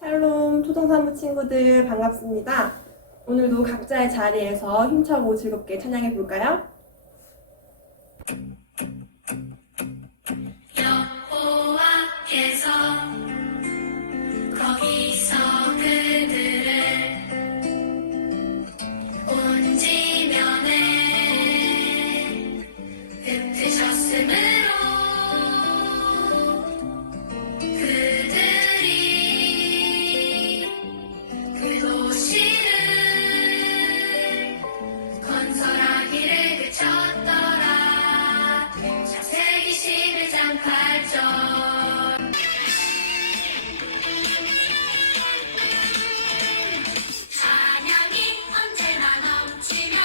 샬롬 초등산부 친구들 반갑습니다. 오늘도 각자의 자리에서 힘차고 즐겁게 찬양해 볼까요? 여호와께서 거기서 그들을 온 지면에 흩으셨으므로 그들이 그 도시를 건설하기를 그쳤더라. 창세기 11장 8절. 찬양이 언제나 넘치면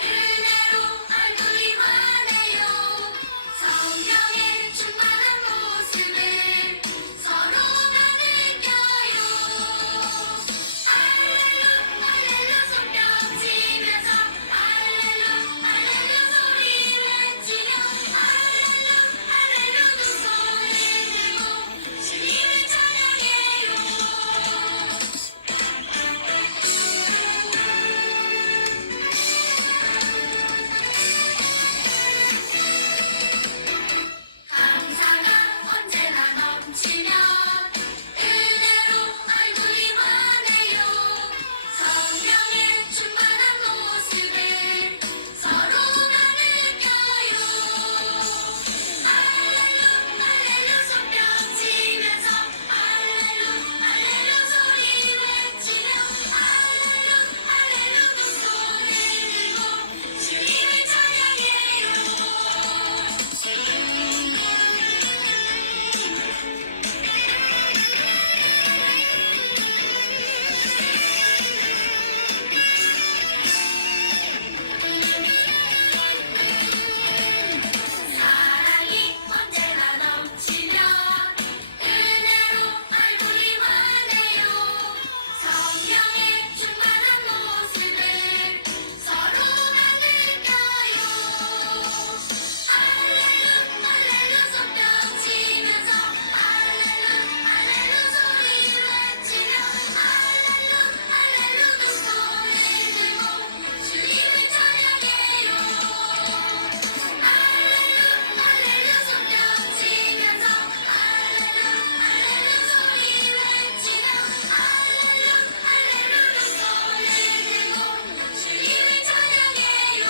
은혜로 얼굴이 환해요. 성령의 충만한 모습을 서로가 느껴요. 할렐루 할렐루 손뼉 치면서 할렐루 할렐루 소리 외치며 할렐루 할렐루 두 손을 들고 주님을 찬양해요. 감사가 언제나 넘치면 은혜로 얼굴이 환해요. 성령의 충만한 모습을 서로가 느껴요. 할렐루 할렐루 손뼉 치면서 할렐루 할렐루 소리 외치며 할렐루 할렐루 두 손을 들고 주님을 찬양해요. 사랑이 언제나 넘치면 은혜로 얼굴이 환해요. 성령의 충만한 모습을 서로가 느껴요. 할렐루 할렐루 손뼉 치면서 할렐루 할렐루 소리 외치며 할렐루 할렐루 두 손을 들고 주님을 찬양해요. 할렐루 할렐루 손뼉 치면서 할렐루 할렐루 소리 외치며 할렐루 할렐루 두 손을 들고 주님을 찬양해요.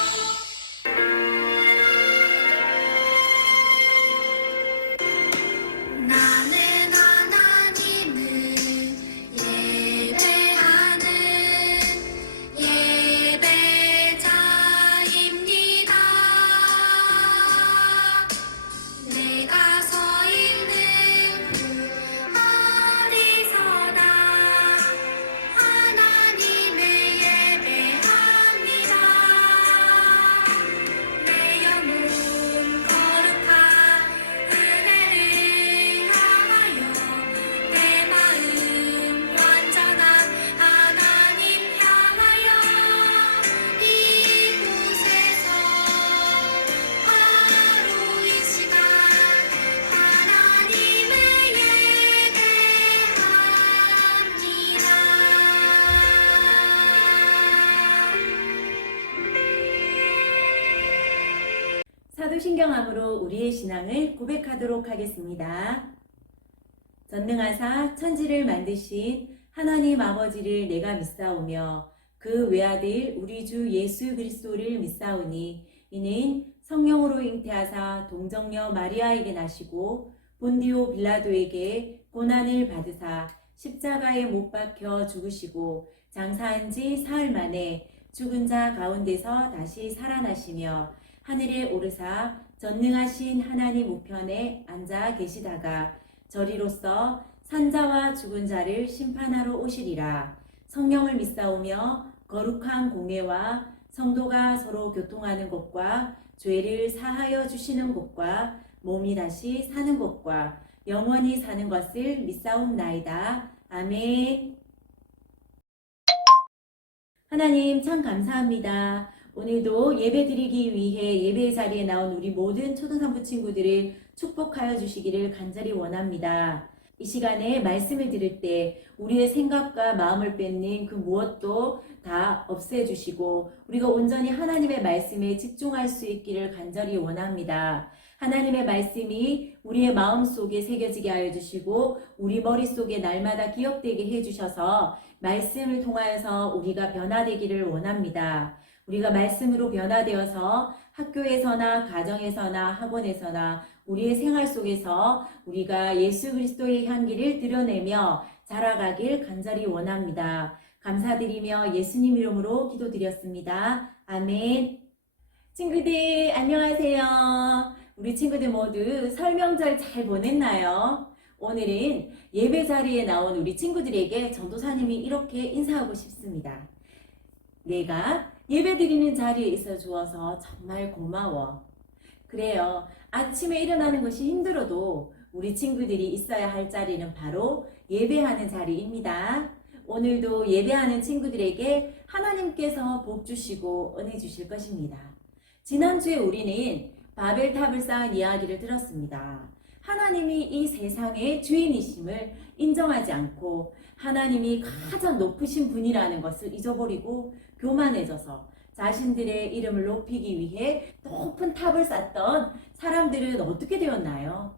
나는 하나님을 예배하는 예배자입니다. 내가 서 있는 그 어디서나 하나님을 예배합니다. 내 영혼 거룩한 은혜를 향하여 내 마음 완전한 하나님 향하여 이곳에서 바로 이 시간 하나님을 예배합니다. 사도신경함으로 우리의 신앙을 고백하도록 하겠습니다. 전능하사 천지를 만드신 하나님 아버지를 내가 믿사오며 그 외아들 우리 주 예수 그리스도를 믿사오니 이는 성령으로 잉태하사 동정녀 마리아에게 나시고 본디오 빌라도에게 고난을 받으사 십자가에 못 박혀 죽으시고 장사한 지 사흘 만에 죽은 자 가운데서 다시 살아나시며 하늘에 오르사 전능하신 하나님 우편에 앉아 계시다가 저리로서 산자와 죽은 자를 심판하러 오시리라. 성령을 믿사오며 거룩한 공회와 성도가 서로 교통하는 곳과 죄를 사하여 주시는 곳과 몸이 다시 사는 곳과 영원히 사는 것을 믿사옵나이다. 아멘. 하나님 참 감사합니다. 오늘도 예배 드리기 위해 예배 자리에 나온 우리 모든 초등산부 친구들을 축복하여 주시기를 간절히 원합니다. 이 시간에 말씀을 들을 때 우리의 생각과 마음을 뺏는 그 무엇도 다 없애주시고 우리가 온전히 하나님의 말씀에 집중할 수 있기를 간절히 원합니다. 하나님의 말씀이 우리의 마음속에 새겨지게 하여 주시고 우리 머릿속에 날마다 기억되게 해주셔서 말씀을 통하여서 우리가 변화되기를 원합니다. 우리가 말씀으로 변화되어서 학교에서나 가정에서나 학원에서나 우리의 생활 속에서 우리가 예수 그리스도의 향기를 드러내며 자라가길 간절히 원합니다. 감사드리며 예수님 이름으로 기도드렸습니다. 아멘. 친구들 안녕하세요. 우리 친구들 모두 설 명절 잘 보냈나요? 오늘은 예배 자리에 나온 우리 친구들에게 전도사님이 이렇게 인사하고 싶습니다. 내가 예배 드리는 자리에 있어 주어서 정말 고마워. 그래요. 아침에 일어나는 것이 힘들어도 우리 친구들이 있어야 할 자리는 바로 예배하는 자리입니다. 오늘도 예배하는 친구들에게 하나님께서 복 주시고 은혜 주실 것입니다. 지난주에 우리는 바벨탑을 쌓은 이야기를 들었습니다. 하나님이 이 세상의 주인이심을 인정하지 않고 하나님이 가장 높으신 분이라는 것을 잊어버리고 교만해져서 자신들의 이름을 높이기 위해 높은 탑을 쌓던 사람들은 어떻게 되었나요?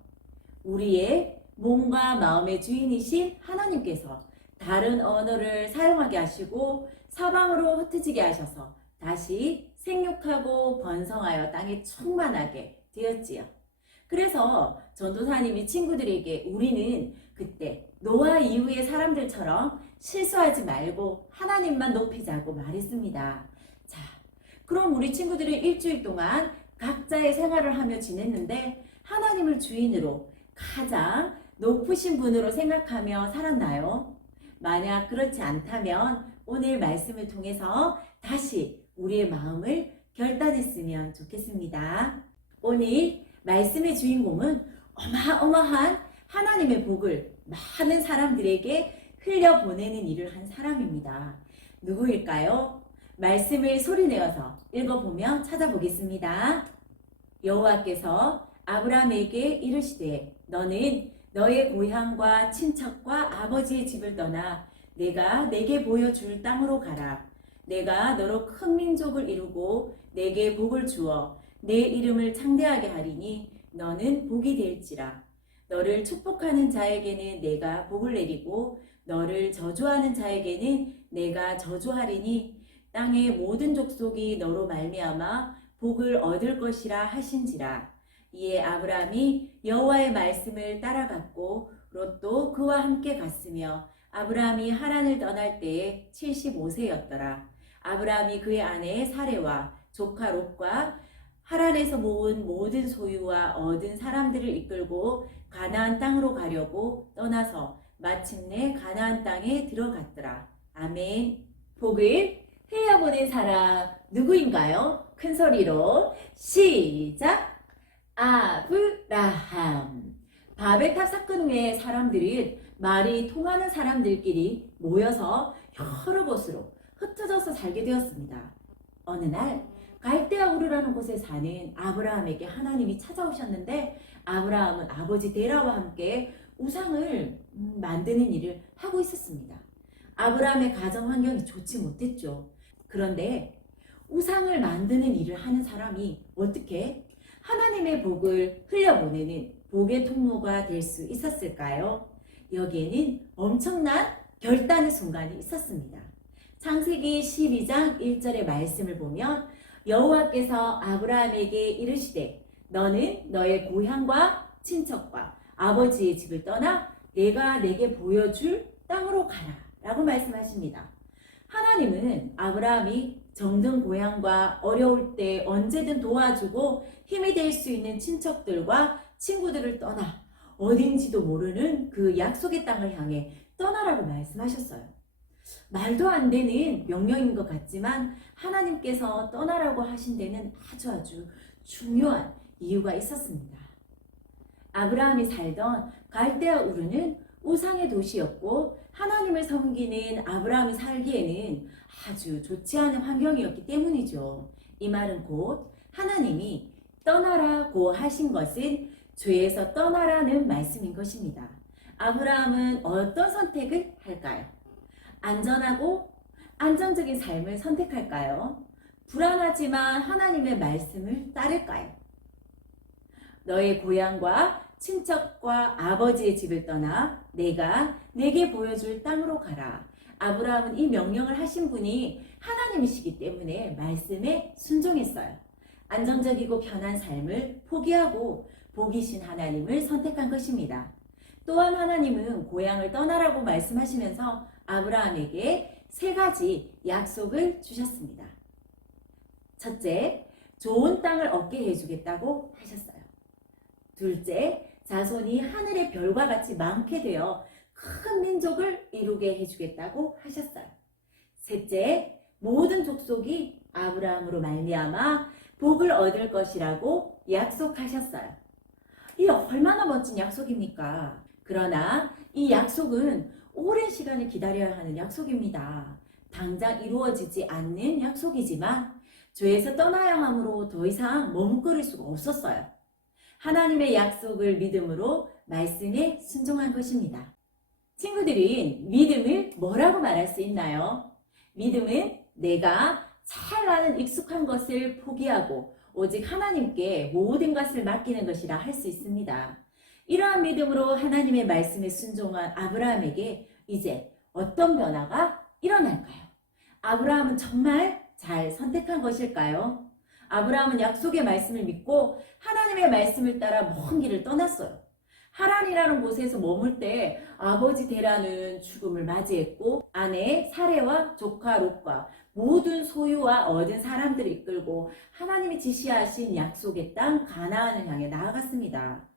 우리의 몸과 마음의 주인이신 하나님께서 다른 언어를 사용하게 하시고 사방으로 흩어지게 하셔서 다시 생육하고 번성하여 땅에 충만하게 되었지요. 그래서 전도사님이 친구들에게 우리는 그때 노아 이후의 사람들처럼 실수하지 말고 하나님만 높이자고 말했습니다. 자, 그럼 우리 친구들은 일주일 동안 각자의 생활을 하며 지냈는데 하나님을 주인으로 가장 높으신 분으로 생각하며 살았나요? 만약 그렇지 않다면 오늘 말씀을 통해서 다시 우리의 마음을 결단했으면 좋겠습니다. 오늘 말씀의 주인공은 어마어마한 하나님의 복을 많은 사람들에게 흘려보내는 일을 한 사람입니다. 누구일까요? 말씀을 소리내어서 읽어보면 찾아보겠습니다. 여호와께서 아브라함에게 이르시되 너는 너의 고향과 친척과 아버지의 집을 떠나 내가 내게 보여줄 땅으로 가라. 내가 너로 큰 민족을 이루고 내게 복을 주어 내 이름을 창대하게 하리니 너는 복이 될지라. 너를 축복하는 자에게는 내가 복을 내리고 너를 저주하는 자에게는 내가 저주하리니 땅의 모든 족속이 너로 말미암아 복을 얻을 것이라 하신지라. 이에 아브라함이 여호와의 말씀을 따라갔고 롯도 그와 함께 갔으며 아브라함이 하란을 떠날 때에 75세였더라. 아브라함이 그의 아내 사레와 조카 롯과 하란에서 모은 모든 소유와 얻은 사람들을 이끌고 가나안 땅으로 가려고 떠나서 마침내 가나안 땅에 들어갔더라. 아멘. 복을 흘려보낸 사람 누구인가요? 큰 소리로 시작! 아브라함. 바벨탑 사건 후에 사람들은 말이 통하는 사람들끼리 모여서 여러 곳으로 흩어져서 살게 되었습니다. 어느 날 갈대아 우르라는 곳에 사는 아브라함에게 하나님이 찾아오셨는데 아브라함은 아버지 데라와 함께 우상을 만드는 일을 하고 있었습니다. 아브라함의 가정 환경이 좋지 못했죠. 그런데 우상을 만드는 일을 하는 사람이 어떻게 하나님의 복을 흘려보내는 복의 통로가 될 수 있었을까요? 여기에는 엄청난 결단의 순간이 있었습니다. 창세기 12장 1절의 말씀을 보면 여호와께서 아브라함에게 이르시되 너는 너의 고향과 친척과 아버지의 집을 떠나 내가 내게 보여줄 땅으로 가라 라고 말씀하십니다. 하나님은 아브라함이 정든 고향과 어려울 때 언제든 도와주고 힘이 될 수 있는 친척들과 친구들을 떠나 어딘지도 모르는 그 약속의 땅을 향해 떠나라고 말씀하셨어요. 말도 안 되는 명령인 것 같지만 하나님께서 떠나라고 하신 데는 아주 중요한 이유가 있었습니다. 아브라함이 살던 갈대아 우르는 우상의 도시였고 하나님을 섬기는 아브라함이 살기에는 아주 좋지 않은 환경이었기 때문이죠. 이 말은 곧 하나님이 떠나라고 하신 것은 죄에서 떠나라는 말씀인 것입니다. 아브라함은 어떤 선택을 할까요? 안전하고 안정적인 삶을 선택할까요? 불안하지만 하나님의 말씀을 따를까요? 너의 고향과 친척과 아버지의 집을 떠나 내가 내게 보여줄 땅으로 가라. 아브라함은 이 명령을 하신 분이 하나님이시기 때문에 말씀에 순종했어요. 안정적이고 편한 삶을 포기하고 복이신 하나님을 선택한 것입니다. 또한 하나님은 고향을 떠나라고 말씀하시면서 아브라함에게 3가지 약속을 주셨습니다. 첫째, 좋은 땅을 얻게 해주겠다고 하셨어요. 둘째, 자손이 하늘의 별과 같이 많게 되어 큰 민족을 이루게 해주겠다고 하셨어요. 셋째, 모든 족속이 아브라함으로 말미암아 복을 얻을 것이라고 약속하셨어요. 이 얼마나 멋진 약속입니까? 그러나 이 약속은 오랜 시간을 기다려야 하는 약속입니다. 당장 이루어지지 않는 약속이지만 죄에서 떠나야 함으로 더 이상 머뭇거릴 수가 없었어요. 하나님의 약속을 믿음으로 말씀에 순종한 것입니다. 친구들은 믿음을 뭐라고 말할 수 있나요? 믿음은 내가 잘 아는 익숙한 것을 포기하고 오직 하나님께 모든 것을 맡기는 것이라 할 수 있습니다. 이러한 믿음으로 하나님의 말씀에 순종한 아브라함에게 이제 어떤 변화가 일어날까요? 아브라함은 정말 잘 선택한 것일까요? 아브라함은 약속의 말씀을 믿고 하나님의 말씀을 따라 먼 길을 떠났어요. 하란이라는 곳에서 머물 때 아버지 데라는 죽음을 맞이했고 아내 사레와 조카 롯과 모든 소유와 얻은 사람들을 이끌고 하나님이 지시하신 약속의 땅 가나안을 향해 나아갔습니다.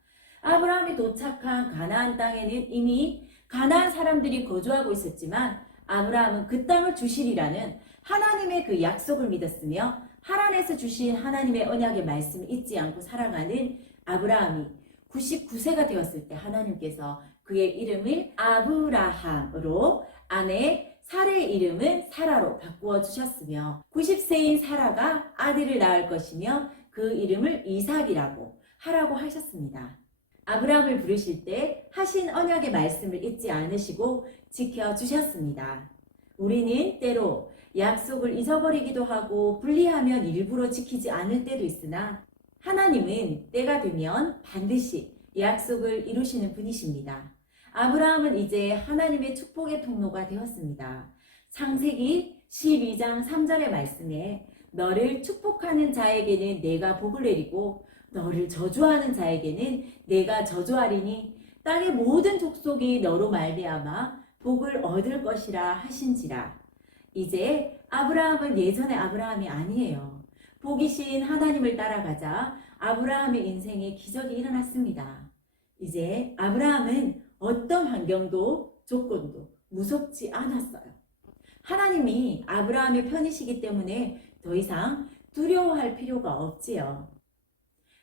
아브라함이 도착한 가나안 땅에는 이미 가나안 사람들이 거주하고 있었지만 아브라함은 그 땅을 주시리라는 하나님의 그 약속을 믿었으며 하란에서 주신 하나님의 언약의 말씀을 잊지 않고 살아가는 아브라함이 99세가 되었을 때 하나님께서 그의 이름을 아브라함으로 아내 사레의 이름은 사라로 바꾸어 주셨으며 90세인 사라가 아들을 낳을 것이며 그 이름을 이삭이라고 하라고 하셨습니다. 아브라함을 부르실 때 하신 언약의 말씀을 잊지 않으시고 지켜주셨습니다. 우리는 때로 약속을 잊어버리기도 하고 분리하면 일부러 지키지 않을 때도 있으나 하나님은 때가 되면 반드시 약속을 이루시는 분이십니다. 아브라함은 이제 하나님의 축복의 통로가 되었습니다. 창세기 12장 3절의 말씀에 너를 축복하는 자에게는 내가 복을 내리고 너를 저주하는 자에게는 내가 저주하리니 땅의 모든 족속이 너로 말미암아 복을 얻을 것이라 하신지라. 이제 아브라함은 예전의 아브라함이 아니에요. 복이신 하나님을 따라가자 아브라함의 인생에 기적이 일어났습니다. 이제 아브라함은 어떤 환경도 조건도 무섭지 않았어요. 하나님이 아브라함의 편이시기 때문에 더 이상 두려워할 필요가 없지요.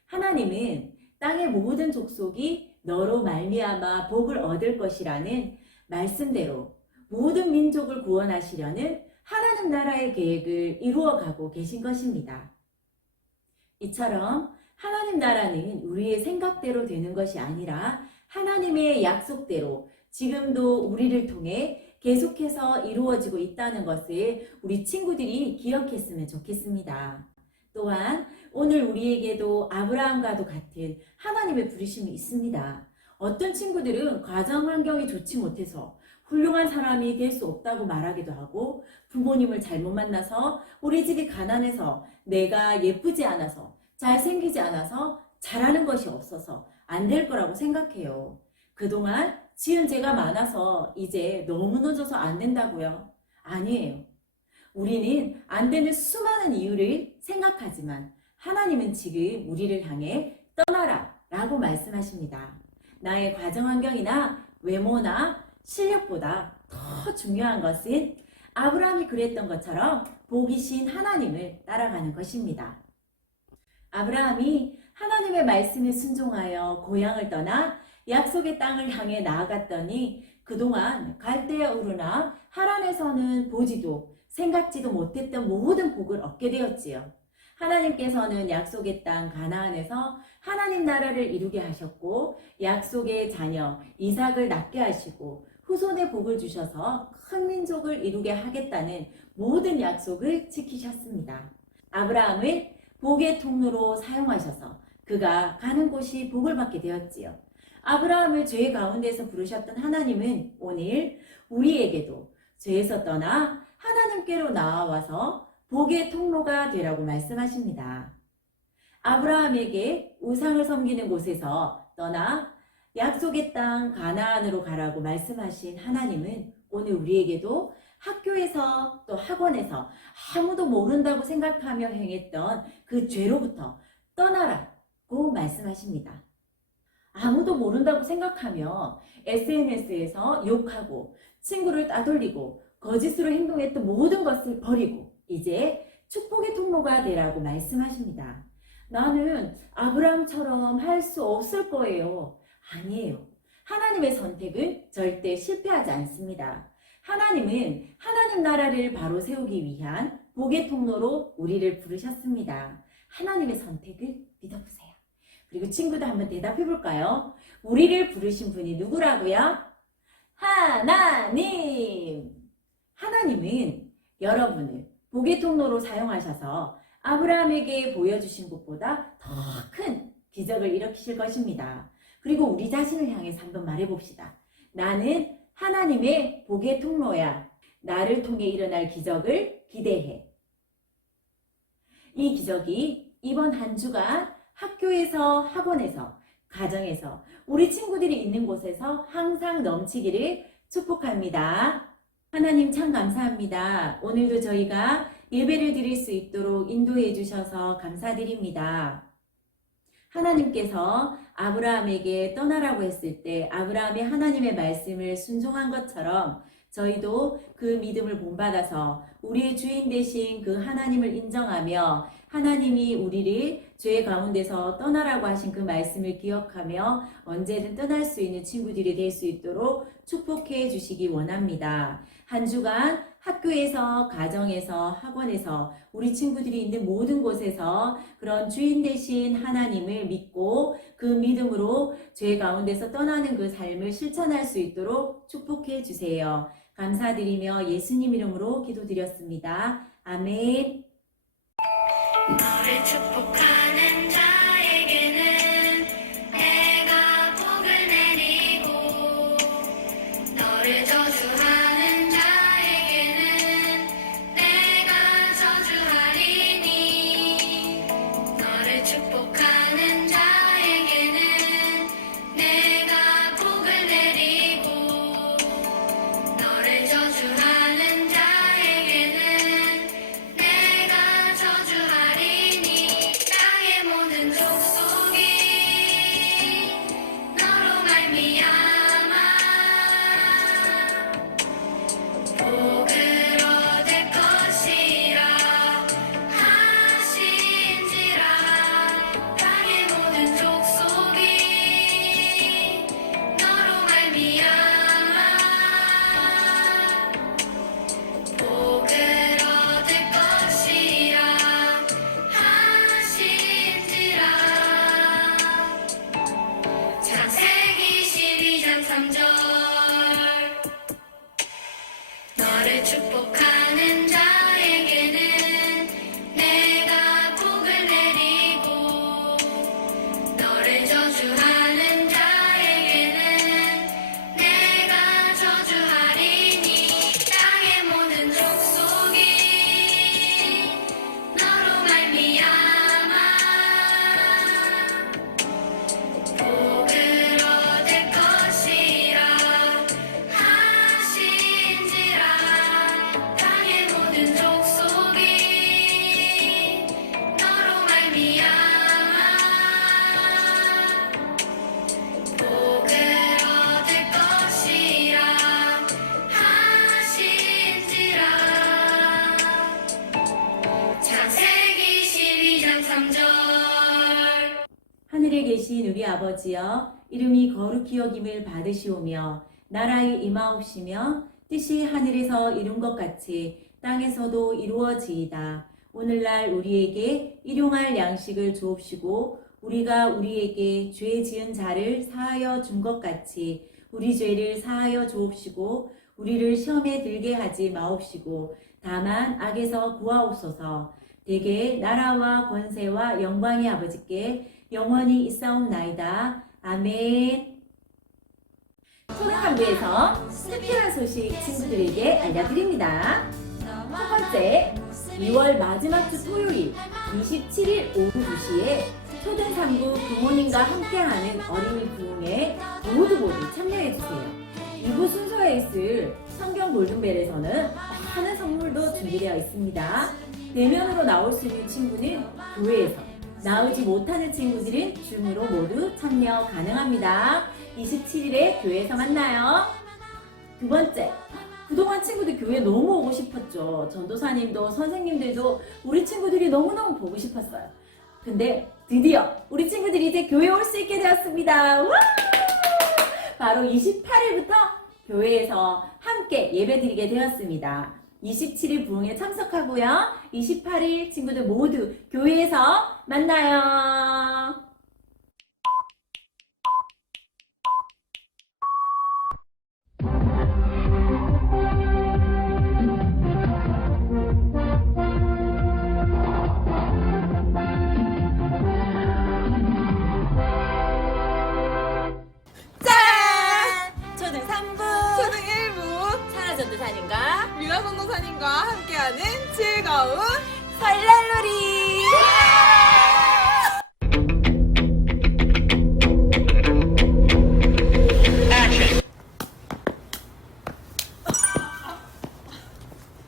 하나님은 땅의 모든 족속이 너로 말미암아 복을 얻을 것이라는 말씀대로 모든 민족을 구원하시려는 하나님 나라의 계획을 이루어가고 계신 것입니다. 이처럼 하나님 나라는 우리의 생각대로 되는 것이 아니라 하나님의 약속대로 지금도 우리를 통해 계속해서 이루어지고 있다는 것을 우리 친구들이 기억했으면 좋겠습니다. 또한 오늘 우리에게도 아브라함과도 같은 하나님의 부르심이 있습니다. 어떤 친구들은 가정 환경이 좋지 못해서 훌륭한 사람이 될 수 없다고 말하기도 하고 부모님을 잘못 만나서 우리 집이 가난해서 내가 예쁘지 않아서 잘생기지 않아서 잘하는 것이 없어서 안 될 거라고 생각해요. 그동안 지은 죄가 많아서 이제 너무 늦어서 안 된다고요? 아니에요. 우리는 안 되는 수많은 이유를 생각하지만 하나님은 지금 우리를 향해 떠나라 라고 말씀하십니다. 나의 가정 환경이나 외모나 실력보다 더 더 중요한 것은 아브라함이 그랬던 것처럼 복이신 하나님을 따라가는 것입니다. 아브라함이 하나님의 말씀에 순종하여 고향을 떠나 약속의 땅을 향해 나아갔더니 그동안 갈대아 우르나 하란에서는 보지도 생각지도 못했던 모든 복을 얻게 되었지요. 하나님께서는 약속의 땅 가나안에서 하나님 나라를 이루게 하셨고 약속의 자녀 이삭을 낳게 하시고 후손의 복을 주셔서 큰 민족을 이루게 하겠다는 모든 약속을 지키셨습니다. 아브라함을 복의 통로로 사용하셔서 그가 가는 곳이 복을 받게 되었지요. 아브라함을 죄 가운데서 부르셨던 하나님은 오늘 우리에게도 죄에서 떠나 하나님께로 나아와서 복의 통로가 되라고 말씀하십니다. 아브라함에게 우상을 섬기는 곳에서 떠나 약속의 땅 가나안으로 가라고 말씀하신 하나님은 오늘 우리에게도 학교에서 또 학원에서 아무도 모른다고 생각하며 행했던 그 죄로부터 떠나라고 말씀하십니다. 아무도 모른다고 생각하며 SNS에서 욕하고 친구를 따돌리고 거짓으로 행동했던 모든 것을 버리고 이제 축복의 통로가 되라고 말씀하십니다. 나는 아브라함처럼 할 수 없을 거예요. 아니에요. 하나님의 선택은 절대 실패하지 않습니다. 하나님은 하나님 나라를 바로 세우기 위한 복의 통로로 우리를 부르셨습니다. 하나님의 선택을 믿어보세요. 그리고 친구도 한번 대답해 볼까요? 우리를 부르신 분이 누구라고요? 하나님! 하나님은 여러분을 복의 통로로 사용하셔서 아브라함에게 보여주신 것보다 더 큰 기적을 일으키실 것입니다. 그리고 우리 자신을 향해서 한번 말해봅시다. 나는 하나님의 복의 통로야. 나를 통해 일어날 기적을 기대해. 이 기적이 이번 한 주간 학교에서, 학원에서, 가정에서, 우리 친구들이 있는 곳에서 항상 넘치기를 축복합니다. 하나님 참 감사합니다. 오늘도 저희가 예배를 드릴 수 있도록 인도해 주셔서 감사드립니다. 하나님께서 아브라함에게 떠나라고 했을 때 아브라함이 하나님의 말씀을 순종한 것처럼 저희도 그 믿음을 본받아서 우리의 주인 되신 그 하나님을 인정하며 하나님이 우리를 죄 가운데서 떠나라고 하신 그 말씀을 기억하며 언제든 떠날 수 있는 친구들이 될 수 있도록 축복해 주시기 원합니다. 한 주간 학교에서, 가정에서, 학원에서 우리 친구들이 있는 모든 곳에서 그런 주인 되신 하나님을 믿고 그 믿음으로 죄 가운데서 떠나는 그 삶을 실천할 수 있도록 축복해 주세요. 감사드리며 예수님 이름으로 기도드렸습니다. 아멘. 너를 축복하는 자에게는 내가 복을 내리고 너를 저주하는 자에게는 내가 저주하리니 너를 축복하는 자에게는 내가 복을 내리고 너를 저주하는 자에게는 내가 저주하리니 하늘에 계신 우리 아버지여, 이름이 거룩히 여김을 받으시오며 나라의 임하옵시며 뜻이 하늘에서 이룬 것 같이 땅에서도 이루어지이다. 오늘날 우리에게 일용할 양식을 주옵시고 우리가 우리에게 죄 지은 자를 사하여 준 것 같이 우리 죄를 사하여 주옵시고 우리를 시험에 들게 하지 마옵시고 다만 악에서 구하옵소서. 대개 나라와 권세와 영광의 아버지께 영원히 있사옵나이다. 아멘. 초등학교에서 특별한 소식 친구들에게 알려드립니다. 첫 번째, 2월 마지막 주 토요일 27일 오후 2시에 초등 3부 부모님과 함께하는 어린이 부흥에 모두 참여해주세요. 2부 순서에 있을 성경 골든벨에서는 많은 선물도 준비되어 있습니다. 대면으로 나올 수 있는 친구는 교회에서, 나오지 못하는 친구들은 줌으로 모두 참여 가능합니다. 27일에 교회에서 만나요. 두 번째, 그동안 친구들 교회 너무 오고 싶었죠. 전도사님도 선생님들도 우리 친구들이 너무너무 보고 싶었어요. 근데 드디어 우리 친구들이 이제 교회에 올 수 있게 되었습니다. 와! 바로 28일부터 교회에서 함께 예배드리게 되었습니다. 27일 부흥에 참석하고요. 28일 친구들 모두 교회에서 만나요. 초등 3부 초등 1부 사라 전도사님과 미라 선도사님과 함께하는 즐거운 설날놀이.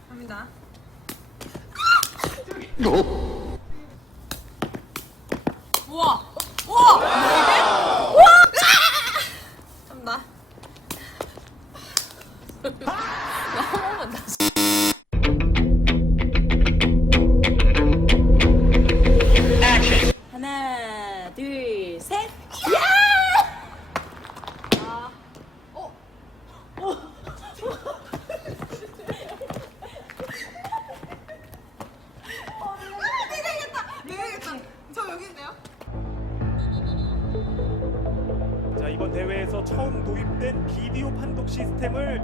갑니다. 우와! 우와! 우와! 간다. 나 한 번만 다시. 하나, 둘, 셋. 내려야겠다. 저 여기 있네요. 자, 이번 대회에서 처음 도입된 비디오 판독 시스템을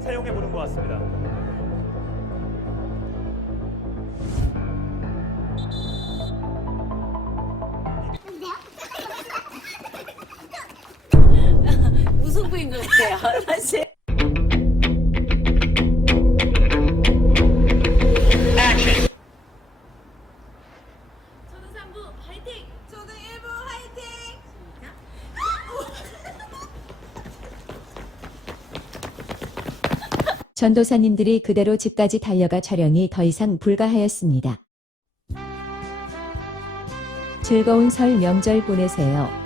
사용해 보는 것 같습니다. 무승부인 것 같아요, 사실. 초등 3부 화이팅! 초등 1부 화이팅! 전도사님들이 그대로 집까지 달려가 촬영이 더 이상 불가하였습니다. 즐거운 설 명절 보내세요.